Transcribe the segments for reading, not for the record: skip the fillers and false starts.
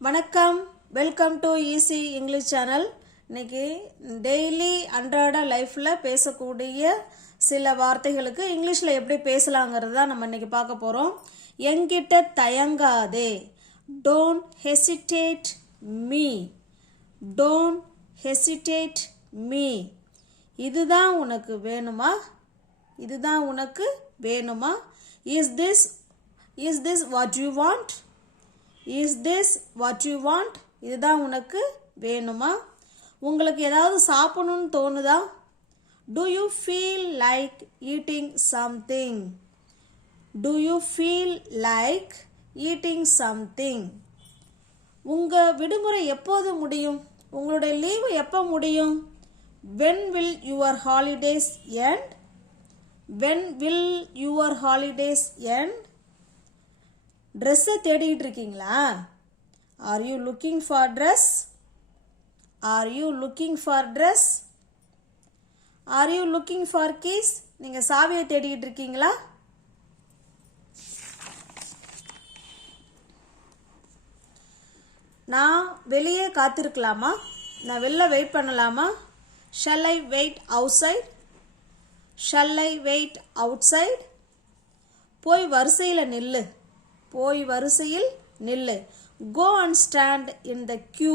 வணக்கம், welcome to easy English channel. இன்னைக்கு daily அன்றாட லைஃப்பில் பேசக்கூடிய சில வார்த்தைகளுக்கு இங்கிலீஷில் எப்படி பேசலாங்கிறது தான் நம்ம இன்னைக்கு பார்க்க போகிறோம். என்கிட்ட தயங்காதே, don't hesitate me, don't hesitate me. இதுதான் உனக்கு வேணுமா, இதுதான் உனக்கு வேணுமா, is this what you want, is this what you want, இதுதான் உனக்கு வேணுமா. உங்களுக்கு ஏதாவது சாப்பிடணும்னு தோணுதா, do you feel like eating something, do you feel like eating something. உங்கள் விடுமுறை எப்போது முடியும், உங்களுடைய லீவு எப்போ முடியும், when will your holidays end, when will your holidays end. ட்ரெஸ்ஸை தேடிக்கிட்டு இருக்கீங்களா, are you looking for dress, are you looking for dress, are you looking for keys. நீங்கள் சாவியை தேடிக்கிட்டு இருக்கீங்களா. நான் வெளியே காத்திருக்கலாமா, நான் வெளில வெயிட் பண்ணலாமா, shall I wait outside, shall I wait outside. போய் வரிசையில் நில்லு, போய் வரிசையில் நில்லு, go and stand in the queue,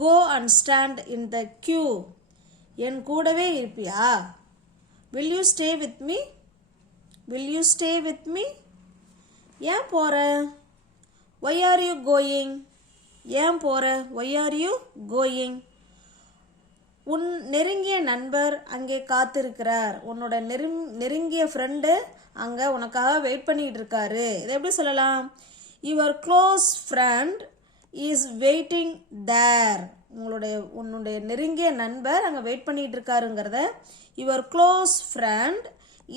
go and stand in the queue. என் கூடவே இருப்பியா, will you stay with me, will you stay with me. ஏன் போகிற, ஒய் ஆர் யூ கோயிங், ஏன் போகிற, ஒய் ஆர் யூ கோயிங். உன் நெருங்கிய நண்பர் அங்கே காத்திருக்கிறார், உன்னோட நெருங்கிய ஃப்ரெண்டு அங்கே உனக்காக வெயிட் பண்ணிகிட்டு இருக்காரு. இதை எப்படி சொல்லலாம், your close friend is waiting there. உன்னுடைய நெருங்கிய நண்பர் அங்கே வெயிட் பண்ணிகிட்டு இருக்காருங்கிறத your close friend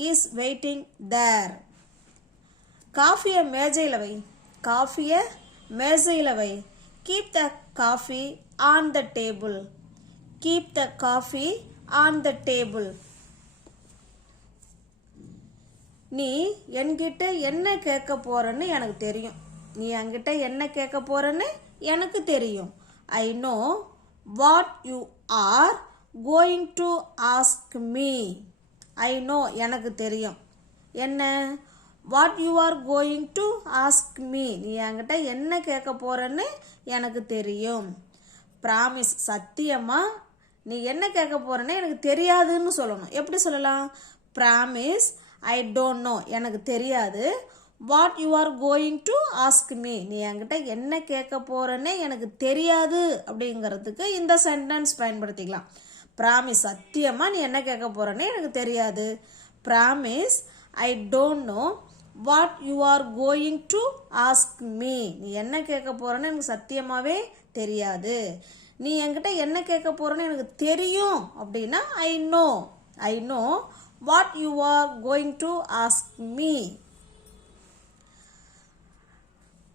is waiting there. காஃபியை மேஜையில் வை, காஃபியை மேஜையில் வை, keep the coffee on the table, keep the coffee on the table. நீ என்கிட்ட என்ன கேட்க போறன்னு எனக்கு தெரியும், நீ என்கிட்ட என்ன கேட்க போறன்னு எனக்கு தெரியும். I know what you are going to ask me, I know எனக்கு தெரியும், என்ன, what you are going to ask me, நீ என்கிட்ட என்ன கேட்க போறன்னு எனக்கு தெரியும். ப்ராமிஸ், சத்தியமா நீ என்ன கேட்க போறன்னு எனக்கு தெரியாதுன்னு சொல்லணும். எப்படி சொல்லலாம், ப்ராமிஸ் ஐ டோன்ட் நோ, எனக்கு தெரியாது, what you are going to ask me, நீ என்கிட்ட என்ன கேட்க போறன்னு எனக்கு தெரியாது அப்படிங்கிறதுக்கு இந்த சென்டென்ஸ் பயன்படுத்திக்கலாம். ப்ராமிஸ், சத்தியமா நீ என்ன கேட்க போறன்னு எனக்கு தெரியாது, promise I don't know what you are going to ask me, நீ என்ன கேட்க போறன்னு எனக்கு சத்தியமாவே தெரியாது. நீ என்கிட்ட என்ன கேட்க போறன்னு எனக்கு தெரியும் அப்படின்னா I know, I know what you are going to ask me.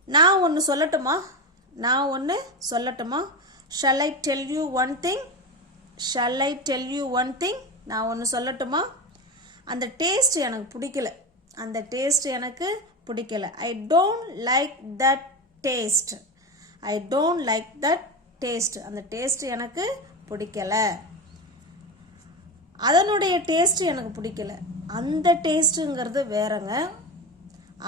நான் ஒன்று சொல்லட்டுமா, நான் ஒன்று சொல்லட்டுமா, shall I tell you one thing, shall I tell you one thing. நான் ஒன்று சொல்லட்டுமா, அந்த டேஸ்ட் எனக்கு பிடிக்கல, அந்த டேஸ்ட் எனக்கு பிடிக்கல, I don't like that taste, I don't like that taste, அந்த டேஸ்ட் எனக்கு பிடிக்கல. அதனுடைய டேஸ்ட் எனக்கு பிடிக்கல, அந்த டேஸ்ட்டுங்கிறது வேறங்க.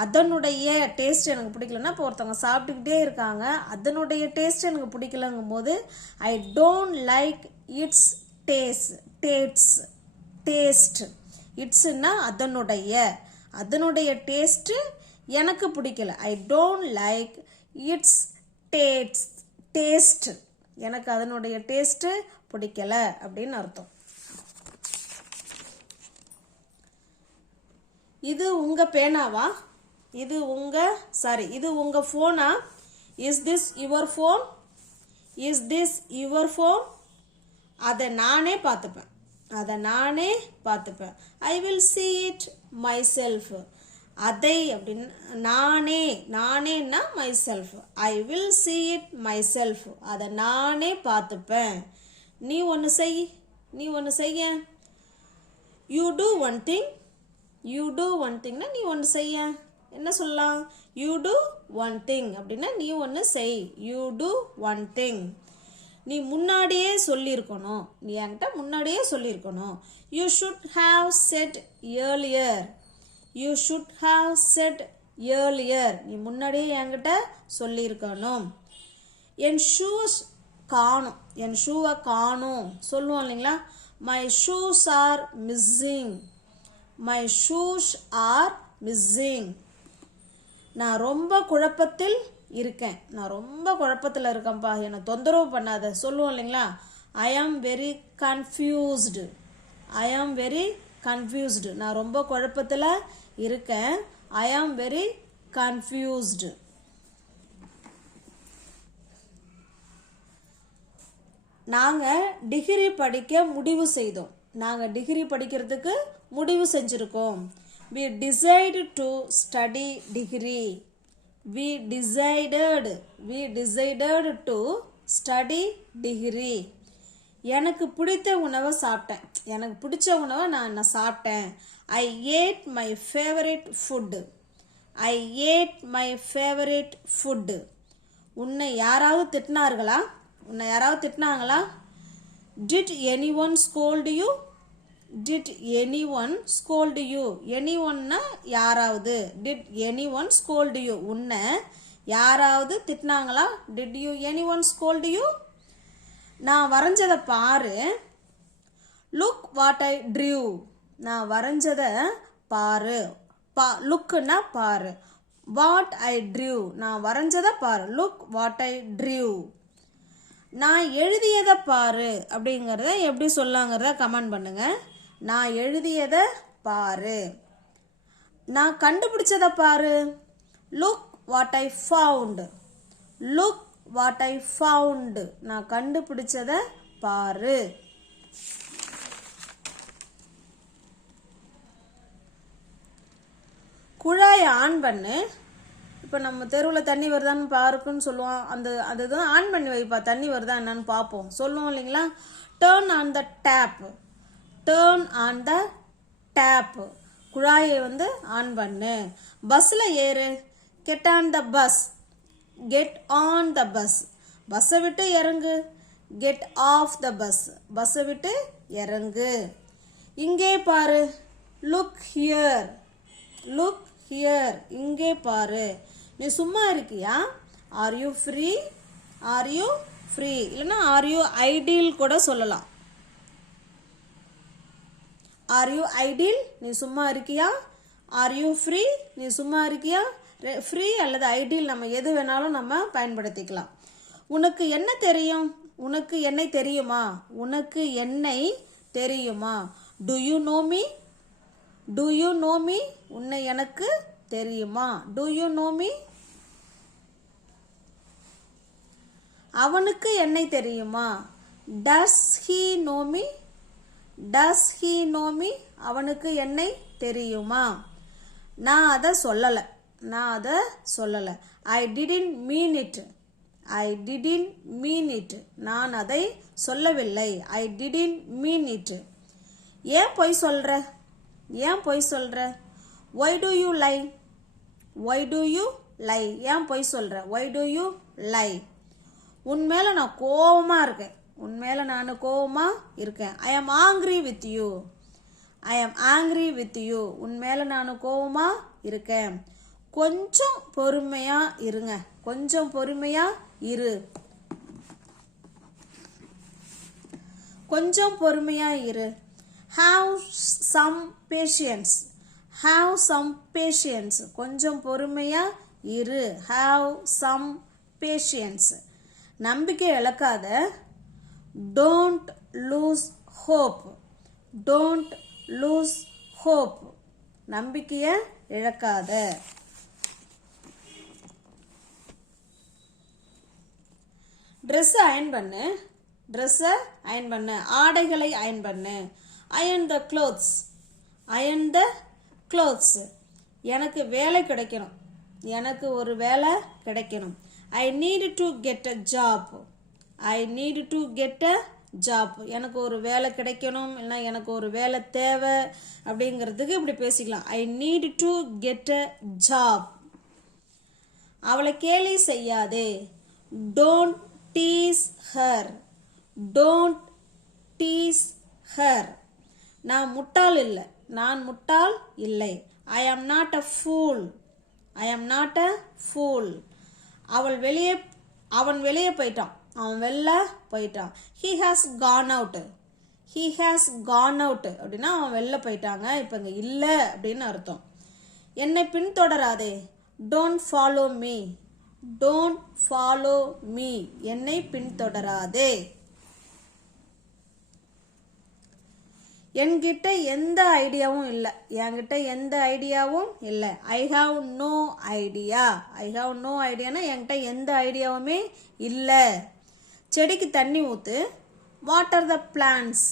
அதனுடைய டேஸ்ட் எனக்கு பிடிக்கலன்னா இப்போ ஒருத்தவங்க சாப்பிட்டுக்கிட்டே இருக்காங்க, அதனுடைய டேஸ்ட் எனக்கு பிடிக்கலங்கும் போது I don't like its taste, taste, இட்ஸ்னா அதனுடைய டேஸ்ட்டு எனக்கு பிடிக்கல, I don't like its taste, எனக்கு அதனுடைய டேஸ்ட்டு பிடிக்கல அப்படின்னு அர்த்தம். இது உங்க பேனாவா, இது உங்க ஃபோனா, is this your phone, is this your phone. அதை நானே பார்த்துப்பேன், அதை நானே பார்த்துப்பேன், I will see it myself. அதை அப்படின்னு நானேன்னா myself, I will see it myself, அதை நானே பார்த்துப்பேன். நீ ஒன்று செய்ய, you do one thing, you do one திங்னா நீ ஒன்று செய்ய, என்ன சொல்லலாம்? யூ டூ ஒன் திங் அப்படின்னா நீ ஒன்று செய். You do one thing. நீ முன்னாடியே சொல்லியிருக்கணும். நீ என்கிட்ட முன்னாடியே சொல்லியிருக்கணும். You should have said earlier. You should have said earlier. நீ முன்னாடியே என்கிட்ட சொல்லியிருக்கணும். என் ஷூஸ் காணும். என் ஷூவை காணும் சொல்லுவோம் இல்லைங்களா? My shoes are missing. My shoes are missing. நான் ரொம்ப குழப்பத்தில் இருக்கேன். நான் ரொம்ப குழப்பத்தில் இருக்கேன்ப்பா, என்னை தொந்தரவு பண்ணாத சொல்லுவோம் இல்லைங்களா? ஐ am very confused. I am very confused. நான் ரொம்ப குழப்பத்தில் இருக்கேன். ஐ ஆம் வெரி கன்ஃபியூஸ்டு. நாங்கள் டிகிரி படிக்க முடிவு செய்தோம். நாங்கள் டிகிரி படிக்கிறதுக்கு முடிவு செஞ்சுருக்கோம். we decided to study degree. we decided to study degree. எனக்கு பிடித்த உணவை சாப்பிட்டேன். எனக்கு பிடிச்ச உணவை நான் சாப்பிட்டேன். I ate my favorite food. I ate my favorite food. உன்னை யாராவது திட்டினார்களா? உன்னை யாராவது திட்டினாங்களா? Did anyone scold you? Did anyone scold you? Anyone-னா யாராவது. Did anyone scold you? உன்னை யாராவது திட்டினாங்களா? Did you anyone scold you? நான் வரைஞ்சதை பாரு. Look what I drew. நான் வரைஞ்சதை பாரு. லுக்குன்னா பாரு. What I drew. நான் வரைஞ்சதை பாரு. Look what I drew. நான் எழுதியதை பாரு அப்படிங்கிறத எப்படி சொல்லாங்கிறத கமெண்ட் பண்ணுங்க. நான் எழுதியதை பாரு. நான் கண்டுபிடிச்சதை பாரு. Look what I found. Look what I found. நான் கண்டுபிடிச்சதை பாரு. குழாயை ஆன் பண்ணு. இப்போ நம்ம தெருவில் தண்ணி வருதான்னு பாருக்குன்னு சொல்லுவோம். அதுதான் ஆன் பண்ணி வைப்பா, தண்ணி வருதா என்னன்னு பார்ப்போம் சொல்லுவோம் இல்லைங்களா? Turn on the tap. Turn on the tap. குழாயை ஆன் பண்ணு. பஸ்ஸில் ஏறு. Get on the bus. Get on the bus. பஸ்ஸை விட்டு இறங்கு. Get off the bus. பஸ்ஸை விட்டு இறங்கு. இங்கே பாரு. Look here. Look here. இங்கே பாரு. நீ சும்மா இருக்கியா? Are you free? Are you free? இல்லைன்னா ஆர் யூ ஐடியல் கூட சொல்லலாம். Are you ideal? நீ சும்மா இருக்கியா? Are you free? நீ சும்மா இருக்கியா? ஃப்ரீ அல்லது ஐடியல் நம்ம எது வேணாலும் நம்ம பயன்படுத்திக்கலாம். உனக்கு என்ன தெரியும்? உனக்கு என்னை தெரியுமா? உனக்கு என்னை தெரியுமா? To you know me? To you know me? உன்னை எனக்கு தெரியுமா? To you know me? அவனுக்கு என்னை தெரியுமா? Does he know me? Does he know me? அவனுக்கு என்னை தெரியுமா? நான் அதை சொல்லலை. நான் அதை சொல்லலை. I didn't mean it. I didn't mean it. நான் அதை சொல்லவில்லை. I didn't mean it. ஏன் பொய் சொல்ற? ஏன் பொய் சொல்ற? Why do you lie? Why do you lie? ஏன் பொய் சொல்ற? Why do you lie? உன் மேல நான் கோவமா இருக்கேன். உன் மேல நான் கோவமா இருக்கேன். I am angry with you. I am angry with you. உன் மேல நான் கோவமா இருக்கேன். கொஞ்சம் பொறுமையா இருங்க. கொஞ்சம் பொறுமையா இரு. கொஞ்சம் பொறுமையா இரு. Have some patience. Have some patience. கொஞ்சம் பொறுமையா இரு. Have some patience. நம்பிக்கை இழக்காத. Don't lose hope. Don't lose hope. நம்பிக்கையை இழக்காத. ட்ரெஸ்ஸை அயன் பண்ணு. ட்ரெஸ்ஸை அயன் பண்ணு. ஆடைகளை அயன் பண்ணு. Iron the clothes. Iron the clothes. எனக்கு வேலை கிடைக்கணும். எனக்கு ஒரு வேலை கிடைக்கணும். I need to get a job. I need to get a job. எனக்கு ஒரு வேலை கிடைக்கணும், இல்லைனா எனக்கு ஒரு வேலை தேவை அப்படிங்கிறதுக்கு இப்படி பேசிக்கலாம். I need to get a job. அவளை கேலி செய்யாதே. Don't tease her. Don't tease her. நான் முட்டாள் இல்லை. நான் முட்டாள் இல்லை. ஐ am not a pool. I am not a pool. அவன் வெளியே போயிட்டான். அவன் வெளில போயிட்டான். He has Khan out. He has Khan out அப்படின்னா அவன் வெளில போயிட்டாங்க. இப்போ இங்கே இல்லை அப்படின்னு அர்த்தம். என்னை பின்தொடராதே. Don't follow me. Don't follow me. என்னை பின்தொடராதே. என்கிட்ட எந்த ஐடியாவும் இல்லை. என்கிட்ட எந்த ஐடியாவும் இல்லை. I have no idea. I have no ஐடியானா என்கிட்ட எந்த ஐடியாவுமே இல்லை. செடிக்கு தண்ணி ஊற்று. வாட்டர் த பிளான்ட்ஸ்.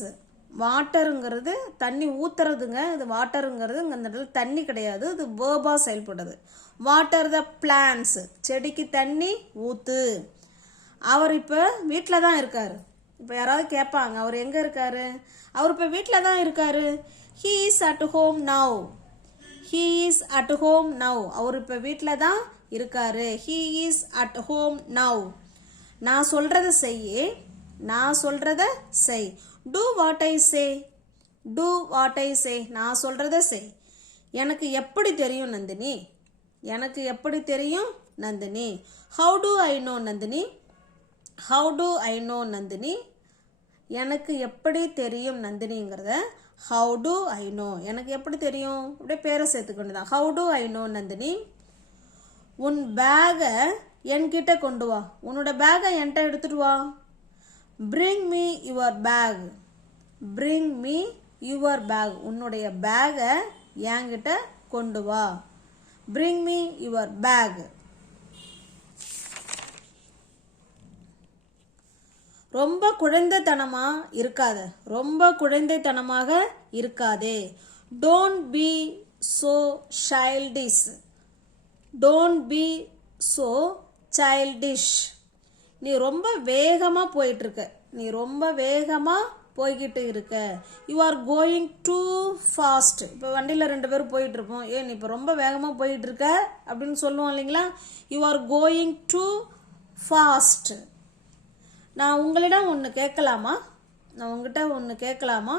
வாட்டருங்கிறது தண்ணி ஊற்றுறதுங்க. இது வாட்டருங்கிறது இங்கே இந்த இடத்துல தண்ணி கிடையாது, இது வேர்பாக செயல்படுது. வாட்டர் த பிளான்ட்ஸ். செடிக்கு தண்ணி ஊற்று. அவர் இப்போ வீட்டில் தான் இருக்கார். இப்போ யாராவது கேட்பாங்க அவர் எங்கே இருக்காரு? அவர் இப்போ வீட்டில் தான் இருக்காரு. He is at home now. He is at home now. அவர் இப்போ வீட்டில் தான் இருக்காரு. He is at home now. நான் சொல்கிறத செய். நான் சொல்கிறத செய். Do what I say. Do what I say. நான் சொல்கிறத செய். எனக்கு எப்படி தெரியும் நந்தினி? எனக்கு எப்படி தெரியும் Nandini? How to I know Nandini? How to I know Nandini? எனக்கு எப்படி தெரியும் நந்தினிங்கிறத ஹவு டு ஐ நோ. எனக்கு எப்படி தெரியும் அப்படியே பேரை சேர்த்துக்கொண்டு தான். How to I know Nandini. உன் பேகை என்கிட்ட கொண்டு வா. உன்னோட பேகை என்கிட்ட எடுத்துட்டு வா. Bring me your bag. Bring me your bag. உன்னுடைய பேகை என்கிட்ட கொண்டு வா. Bring me your bag. ரொம்ப குழந்தைத்தனமாக இருக்காத. ரொம்ப குழந்தைத்தனமாக இருக்காதே. Don't be so childish. Don't be so childish. நீ ரொம்ப வேகமாக போயிட்டுருக்க. நீ ரொம்ப வேகமாக போய்கிட்டு இருக்க. You are going too fast. இப்போ வண்டியில் 2 பேரும் போயிட்டுருப்போம். நீ இப்போ ரொம்ப வேகமாக போயிட்டுருக்க அப்படின்னு சொல்லுவோம் இல்லைங்களா? You are going too fast. நான் உங்களிடம் ஒன்று கேட்கலாமா? நான் உங்ககிட்ட ஒன்று கேட்கலாமா?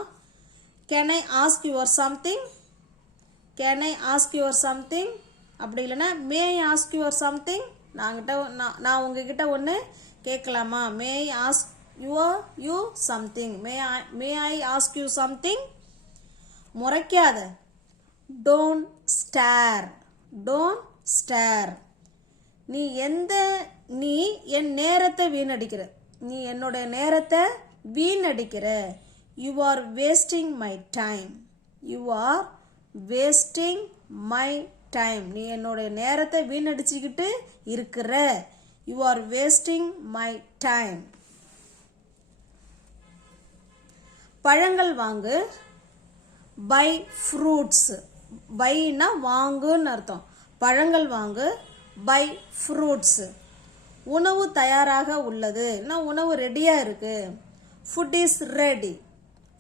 Can I ask your something? Can I ask your something? அப்படி இல்லைன்னா may I ask your something? நான் உங்ககிட்ட ஒன்று கேட்கலாமா? May I ask you something? May I ask you something? முறைக்காத. Don't stare. Don't stare. நீ என் நேரத்தை வீணடிக்கிற. நீ என்னுடைய நேரத்தை வீணடிக்கிற. You are wasting my time. You are wasting my time. நீ என்னுடைய நேரத்தை வீணடிச்சுக்கிட்டு இருக்கிற. You are wasting my time. பழங்கள் வாங்கு. Buy fruits. பைனா வாங்குன்னு அர்த்தம். பழங்கள் வாங்கு. Buy fruits. உணவு தயாராக உள்ளது. உணவு ரெடியாக இருக்கு. Food is ready.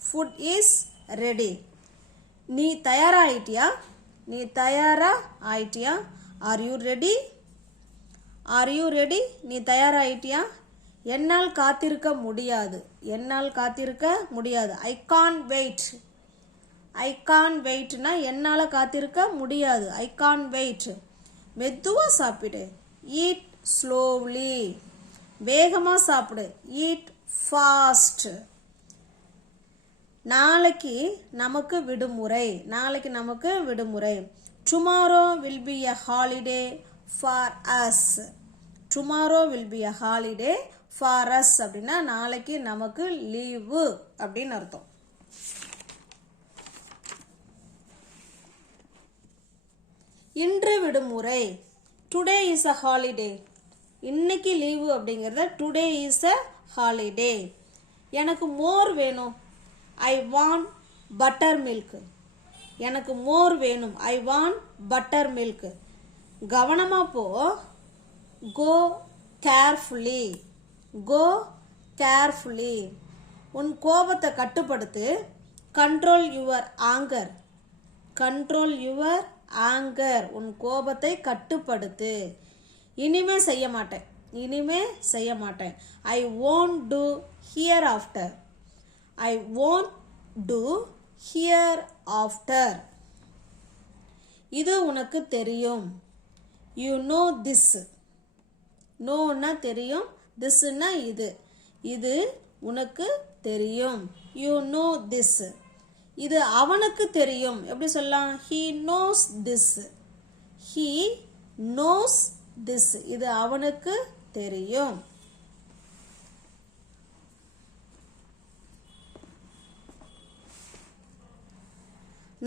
Food is ready. நீ தயாராகிட்டியா? நீ தயாராகிட்டியா? Are you ready? Are you ready? நீ தயாராகிட்டியா? என்னால் காத்திருக்க முடியாது. என்னால் காத்திருக்க முடியாது. I can't wait. I can't வெயிட்னா என்னால் காத்திருக்க முடியாது. I can't wait. மெதுவாக சாப்பிடு. Eat slowly. வேகமாக சாப்பிடு. Eat fast. நாளைக்கு நமக்கு விடுமுறை. நாளைக்கு நமக்கு விடுமுறை. Tomorrow will be a holiday for us. Tomorrow will be a holiday for us அப்படின்னா நாளைக்கு நமக்கு லீவு அப்படின்னு அர்த்தம். இன்று விடுமுறை. Today is a holiday. இன்னைக்கு லீவு அப்படிங்கிறத டுடே இஸ் அ ஹாலிடே. எனக்கு மோர் வேணும். I want butter milk. எனக்கு மோர் வேணும். I want butter milk. கவனமாக போ. Go carefully. Go carefully. உன் கோபத்தை கட்டுப்படுத்து. Control your anger. Control your anchor. உன் கோபத்தை கட்டுப்படுத்து. இனிமே செய்ய மாட்டேன். இனிமே செய்ய மாட்டேன். ஐ won't do hereafter. I won't do hereafter. இது உனக்கு தெரியும். You know this. நோன்னா தெரியும், திஸ்னா இது. இது உனக்கு தெரியும். You know this. இது அவனுக்கு தெரியும். எப்படி சொல்லலாம்? He knows this. He knows this. இது அவனுக்கு தெரியும்.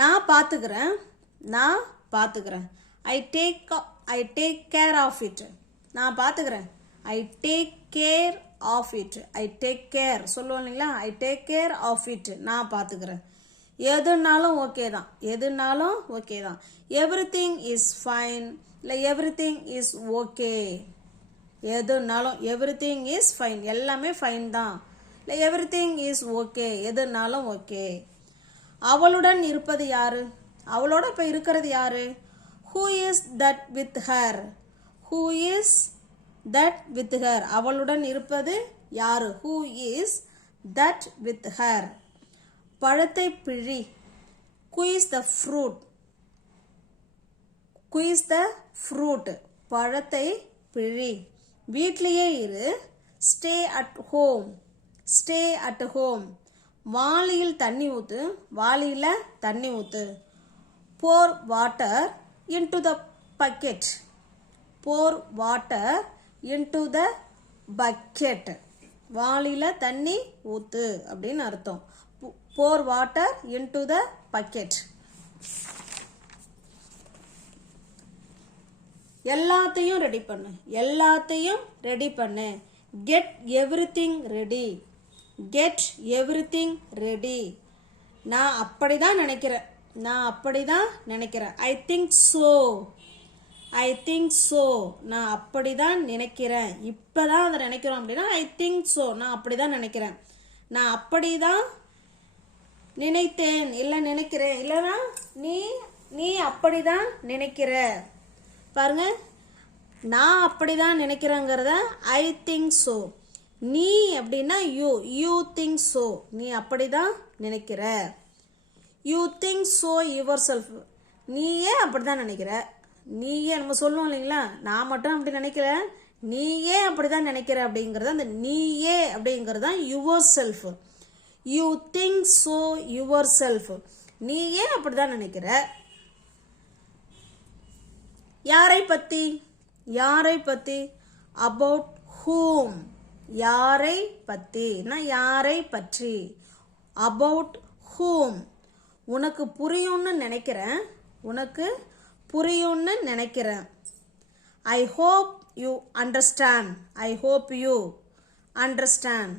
நான் பார்த்துக்கிறேன். நான் பார்த்துக்கிறேன். I take care of it. நான் பார்த்துக்கிறேன். I take care of it. I take care சொல்லுவோம் இல்லைங்களா? I take care of it. நான் பார்த்துக்கிறேன். எதுனாலும் ஓகே தான். எதுனாலும் ஓகே தான். Everything is fine. இல்லை எவ்ரிதிங் இஸ் ஓகே. எதுனாலும் எவ்ரிதிங் இஸ் ஃபைன். எல்லாமே ஃபைன் தான். இல்லை எவ்ரிதிங் இஸ் ஓகே. எதுனாலும் ஓகே. அவளுடன் இருப்பது யாரு? அவளோட இப்போ இருக்கிறது யாரு? Who is that with her? Who is that with her? அவளுடன் இருப்பது யாரு? Who is that with her? பழத்தை பிழி. Squeeze the fruit. Squeeze the fruit. பழத்தை பிழி. வீட்லேயே இரு. Stay at home. Stay at home. வாளியில் தண்ணி ஊற்று. வாளியில் தண்ணி ஊற்று. Pour water into the bucket. Pour water into the bucket. வாளியில் தண்ணி ஊற்று அப்படின்னு அர்த்தம். Pour water into the bucket. எல்லாத்தையும் ரெடி பண்ணு. எல்லாத்தையும் ரெடி பண்ணு. Get everything ready. Get everything ready. நான் அப்படிதான் நினைக்கிறேன். நான் அப்படிதான் நினைக்கிறேன். I think so. I think so. நான் அப்படிதான் நினைக்கிறேன். இப்போதான் அதை நினைக்கிறோம் அப்படின்னா I think so. நான் அப்படிதான் நினைக்கிறேன். நான் அப்படிதான் நினைத்தேன். இல்லை நினைக்கிறேன். இல்லைனா நீ அப்படிதான் நினைக்கிற. பாருங்க, நான் அப்படிதான் நினைக்கிறேங்கிறத I think so. நீ அப்படின்னா you think so. நீ அப்படிதான் நினைக்கிற. You think so yourself. நீயே அப்படிதான் நினைக்கிற. நீயே நம்ம சொல்லுவோம் இல்லைங்களா? நான் மட்டும் அப்படி நினைக்கிறேன், நீயே அப்படிதான் நினைக்கிற அப்படிங்கிறது அந்த நீயே அப்படிங்கிறது தான் your self. You think so your self. நீயே அப்படிதான் நினைக்கிற. யாரை பற்றி? யாரை பற்றி? அபவுட் ஹூம். யாரை பற்றி? யாரை பற்றி? அபவுட் ஹூம். உனக்கு புரியும்னு நினைக்கிறேன். உனக்கு புரியும்னு நினைக்கிறேன். ஐ hope you understand. I hope you understand.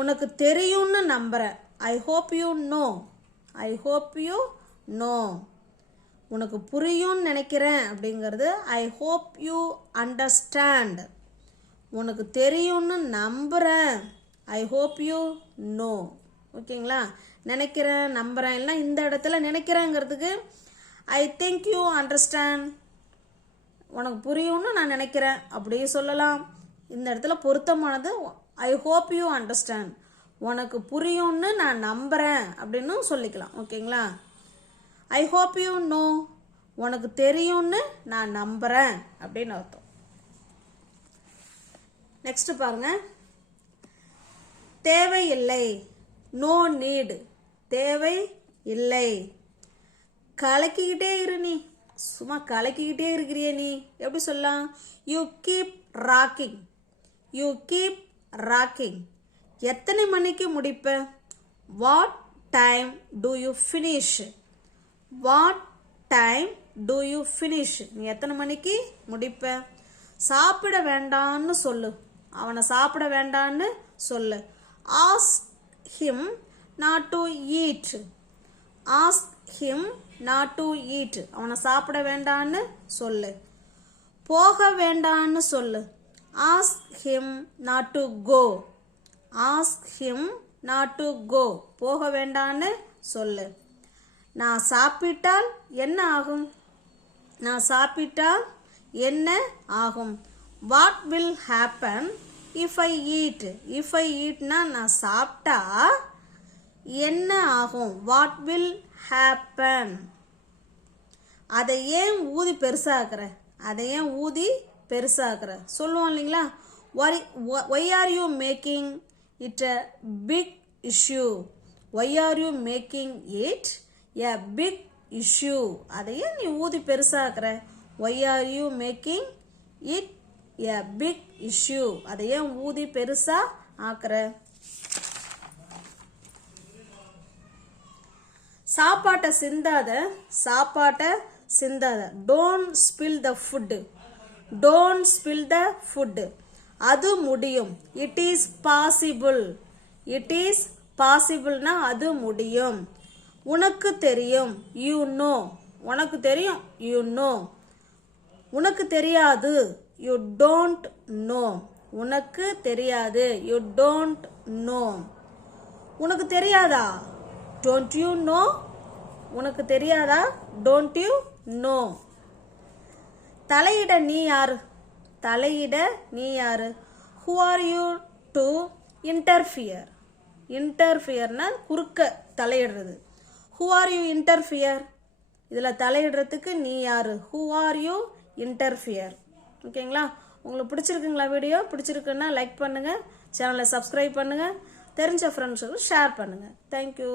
உனக்கு தெரியும்னு நம்புகிறேன். ஐ hope you no. I hope you know. உனக்கு புரியும்னு நினைக்கிறேன் அப்படிங்கிறது ஐ ஹோப் யூ அண்டர்ஸ்டாண்ட். உனக்கு தெரியும்னு நம்புகிறேன். ஐ ஹோப் யூ நோ. ஓகேங்களா? நினைக்கிறேன், நம்புகிறேன் எல்லாம் இந்த இடத்துல நினைக்கிறேங்கிறதுக்கு ஐ திங்க் யூ அண்டர்ஸ்டாண்ட். உனக்கு புரியும்னு நான் நினைக்கிறேன் அப்படியே சொல்லலாம். இந்த இடத்துல பொருத்தமானது ஐ ஹோப் யூ அண்டர்ஸ்டாண்ட். உனக்கு புரியும்னு நான் நம்புகிறேன் அப்படின்னு சொல்லிக்கலாம். ஓகேங்களா? I hope you know. உனக்கு தெரியும்னு நான் நம்புகிறேன் அப்படின்னு அர்த்தம். நெக்ஸ்ட் பாருங்க. தேவையில்லை. No need. தேவை இல்லை. கலக்கிக்கிட்டே இரு. நீ சும்மா கலக்கிக்கிட்டே இருக்கிறிய. நீ எப்படி சொல்லலாம்? You keep rocking. You keep rocking. எத்தனை மணிக்கு முடிப்ப? What time do you finish? What time do you finish? நீ எத்தனை மணிக்கு முடிப்ப? சாப்பிட வேண்டான்னு சொல்லு. அவனை சாப்பிட வேண்டான்னு சொல்லு. Ask him not to eat. Ask him not to eat. அவனை சாப்பிட வேண்டான்னு சொல்லு. போக வேண்டான்னு சொல்லு. Ask him not to go. Ask him not to go, போக வேண்டான்னு சொல்லு. நான் சாப்பிட்டால் என்ன ஆகும்? நான் சாப்பிட்டால் என்ன ஆகும்? What will happen if I eat? If I ஈட்னா நான் சாப்பிட்டா என்ன ஆகும்? What will happen? அதை ஏன் ஊதி பெருசாக்குற? அதை ஏன் ஊதி பெருசாக்குற? சொல்லுவோம் இல்லைங்களா? Why are you making it a big issue? Why are you making it a big issue? அதை ஏன் நீ ஊதி பெருசாக்குற? Why are you making it a big issue? அதை ஏன் ஊதி பெருசா ஆக்குற? சாப்பாட்டை சிந்தாத, சாப்பாட்டை சிந்தாத. Don't spill the food, don't spill the food. அது முடியும். It is possible, it is பாசிபிள்னா அது முடியும். உனக்கு தெரியும், யூ நோ. உனக்கு தெரியும், யூ நோ. உனக்கு தெரியாது, யூ டோன்ட் நோ. உனக்கு தெரியாது, யூ டோன்ட் நோ. உனக்கு தெரியாதா? Don't you know. உனக்கு தெரியாதா? Don't you know. தலையிட நீ யாரு? தலையிட நீ யாரு? Who are you to interfere? இன்டர்ஃபியர்னா குறுக்க தலையிடுறது. Who are you interfere? இதில் தலையிடுறதுக்கு நீ யாரு? Who are you interfere? ஓகேங்களா? உங்களுக்கு பிடிச்சிருக்குங்களா வீடியோ? பிடிச்சிருக்குன்னா லைக் பண்ணுங்கள், சேனலை சப்ஸ்கிரைப் பண்ணுங்கள், தெரிஞ்ச ஃப்ரெண்ட்ஸுக்கு ஷேர் பண்ணுங்கள். தேங்க்யூ.